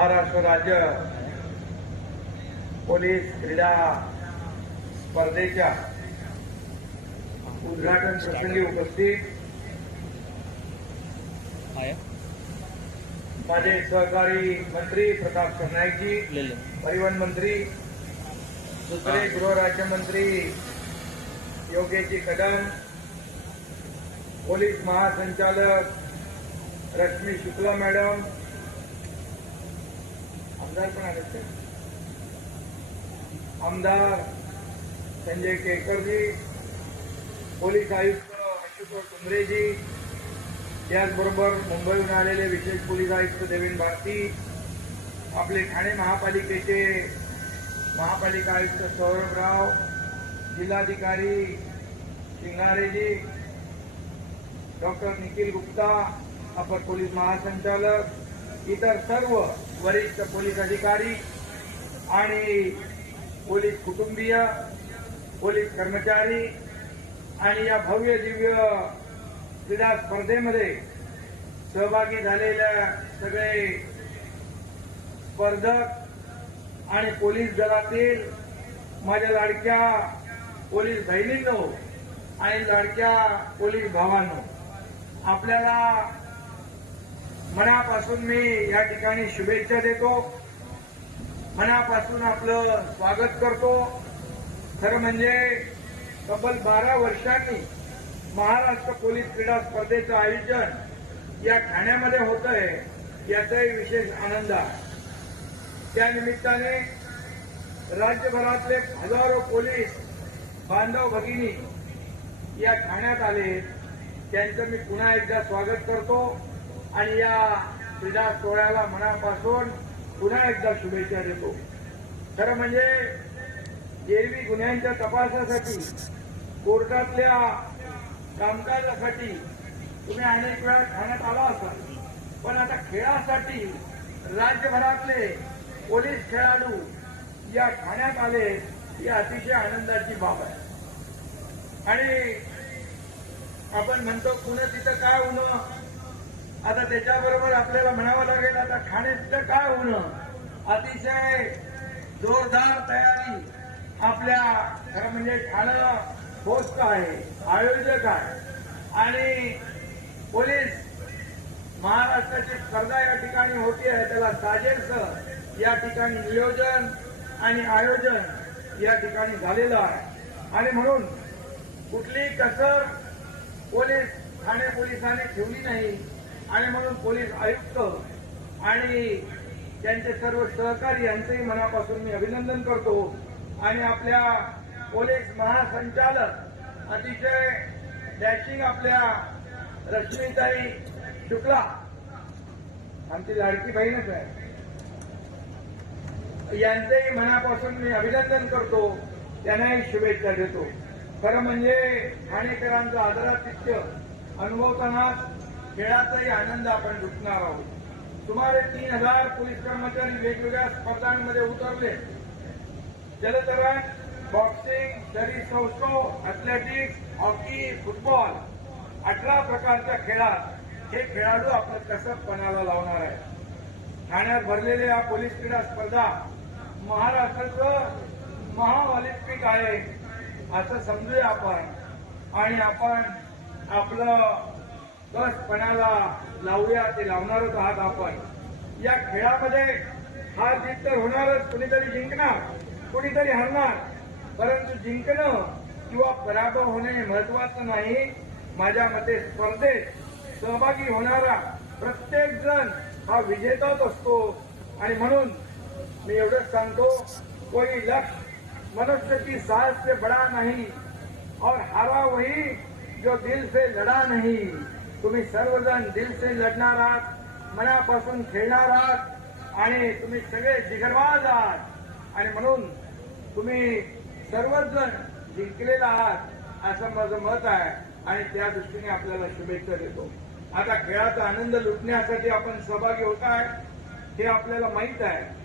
महाराष्ट्र राज्य पोलीस क्रीडा स्पर्धेच्या उद्घाटन प्रसंगी उपस्थित माझे सहकारी मंत्री प्रताप सरनाईकजी परिवहन मंत्री दुसरे गृहराज्यमंत्री योगेशजी कदम पोलीस महासंचालक रश्मी शुक्ला मॅडम आमदार पण आले ते आमदार संजय केळकरजी पोलीस आयुक्त अशोक कुंद्रेजी त्याचबरोबर मुंबईहून आलेले विशेष पोलीस आयुक्त देवेंद्र भारती आपले ठाणे महापालिकेचे महापालिका आयुक्त सौरभराव जिल्हाधिकारी शिंगारेजी डॉक्टर निखिल गुप्ता अपर पोलीस महासंचालक इतर सर्व वरिष्ठ पोलीस अधिकारी आणि पोलीस कुटुंबीय पोलीस कर्मचारी आणि या भव्य दिव्य क्रीडा स्पर्धेमध्ये सहभागी झालेल्या सगळे स्पर्धक आणि पोलीस दलातील माझ्या लाडक्या पोलीस बहिणींनो आणि लाडक्या पोलीस भावांनो आपल्याला मनापासून मी या ठिकाणी शुभेच्छा देतो. मनापासून आपलं स्वागत करतो. खरं म्हणजे तब्बल बारा वर्षांनी महाराष्ट्र पोलीस क्रीडा स्पर्धेचं आयोजन या ठाण्यामध्ये होत आहे याचाही विशेष आनंद आहे. त्यानिमित्ताने राज्यभरातले हजारो पोलीस बांधव भगिनी या ठाण्यात आले. त्यांचं मी पुन्हा एकदा स्वागत करतो. आणि या क्रीडा सोहळ्याला मनापासून पुन्हा एकदा शुभेच्छा देतो. खरं म्हणजे एरवी गुन्ह्यांच्या तपासासाठी कोर्टातल्या कामकाजासाठी तुम्ही अनेक वेळा ठाण्यात आला असाल. पण आता खेळासाठी राज्यभरातले पोलीस खेळाडू या ठाण्यात आले ही अतिशय आनंदाची बाब आहे. आणि आपण म्हणतो पुन्हा तिथं काय होणं? आता त्याच्याबरोबर आपल्याला म्हणावं लागेल आता ठाणे काय होणं? अतिशय जोरदार तयारी आपल्या खरं म्हणजे ठाणं होस्ट आहे आयोजक आहे. आणि पोलीस महाराष्ट्राची स्पर्धा या ठिकाणी होती आहे त्याला साजेस या ठिकाणी नियोजन आणि आयोजन या ठिकाणी झालेलं आहे. आणि म्हणून कुठली कसर पोलीस ठाणे पोलिसांनी ठेवली नाही. आणि म्हणून पोलीस आयुक्त आणि त्यांचे सर्व सहकारी यांचंही मनापासून मी अभिनंदन करतो. आणि आपल्या पोलीस महासंचालक अतिशय डॅशिंग आपल्या रश्मीताई शुक्ला. आमची लाडकी बहीणच आहे. यांचंही मनापासून मी अभिनंदन करतो. त्यांनाही शुभेच्छा देतो. खरं म्हणजे ठाणेकरांचं आदरातिथ्य अनुभवताना खेळाचाही आनंद आपण लुटणार आहोत. सुमारे तीन हजार पोलीस कर्मचारी वेगवेगळ्या स्पर्धांमध्ये उतरले. जलतरण बॉक्सिंग शरीर संस्को अथलेटिक्स हॉकी फुटबॉल अठरा प्रकारच्या खेळात हे खेळाडू आपलं कसबपणाला लावणार आहे ठाण्यात भरलेल्या या पोलीस क्रीडा स्पर्धा महाराष्ट्राचं महाऑलिम्पिक आहे असं समजूया आपण. आणि आपण आपलं बस पणाला लावूया ते लावणारच आहात आपण. या खेळामध्ये हार जीत तर होणारच कुणीतरी जिंकणार कुणीतरी हरणार. परंतु जिंकणं किंवा पराभव होणे हे महत्वाचं नाही. माझ्या मते स्पर्धेत सहभागी होणारा प्रत्येक जण हा विजेताच असतो. आणि म्हणून मी एवढंच सांगतो कोई लक्ष मनुष्य की साहस से बड़ा नाही. और हारा वही जो दिल से लढा नाही. तुम्ही सर्वजण दिलसे लढणार आहात मनापासून खेळणार आहात आणि तुम्ही सगळे जिगरवाज आहात. आणि म्हणून तुम्ही सर्वजण जिंकलेला आहात असं माझं मत आहे. आणि त्या दृष्टीने आपल्याला शुभेच्छा देतो. आता खेळाचा आनंद लुटण्यासाठी आपण सहभागी होत आहे हे आपल्याला माहीत आहे.